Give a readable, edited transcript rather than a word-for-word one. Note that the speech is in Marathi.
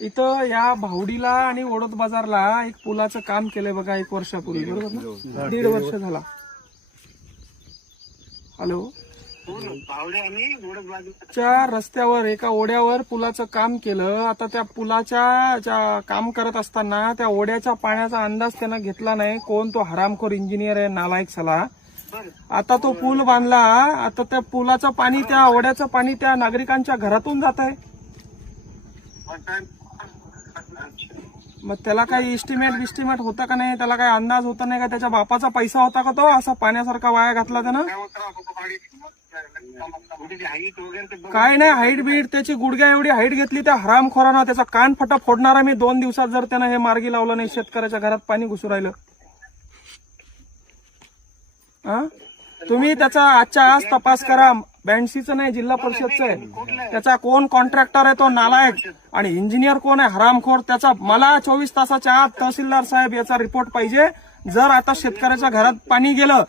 इथं या भावडीला आणि ओढत बाजारला एक पुलाचं काम केलंय बघा 1 वर्षापूर्वी, बरोबर ना? 1.5 वर्ष झाला. हॅलो, च्या रस्त्यावर एका ओढ्यावर पुलाचं काम केलं. आता त्या पुलाच्या ज्या काम करत असताना त्या ओढ्याच्या पाण्याचा अंदाज त्यानं घेतला नाही. कोण तो हरामखोर इंजिनियर आहे, नालायक साला. आता तो पूल बांधला. आता त्या पुलाचं पाणी, त्या ओढ्याचं पाणी त्या नागरिकांच्या घरातून जात आहे. मग त्याला काही इस्टिमेट होता का नाही? त्याला काही अंदाज होता नाही का? त्याच्या बापाचा पैसा होता का तो असा पाण्यासारखा वाया घातला त्यानं? काय नाही हाईट बीट त्याची गुडघ्या एवढी हाईट घेतली त्या हरामखोरानं. त्याचा कान फटा फोडणारा मी 2 दिवसात जर त्यानं हे मार्गी लावलं नाही. शेतकऱ्याच्या घरात पाणी घुसू राहिलं. तुम्ही त्याचा आजच्या आज तपास करा. बँडसीचं नाही, जिल्हा परिषदचं आहे. त्याचा कोण कॉन्ट्रॅक्टर आहे तो नालायक, आणि इंजिनियर कोण आहे हरामखोर. त्याचा मला 24 तासाच्या आत तहसीलदार साहेब याचा रिपोर्ट पाहिजे. जर आता शेतकऱ्याच्या घरात पाणी गेलं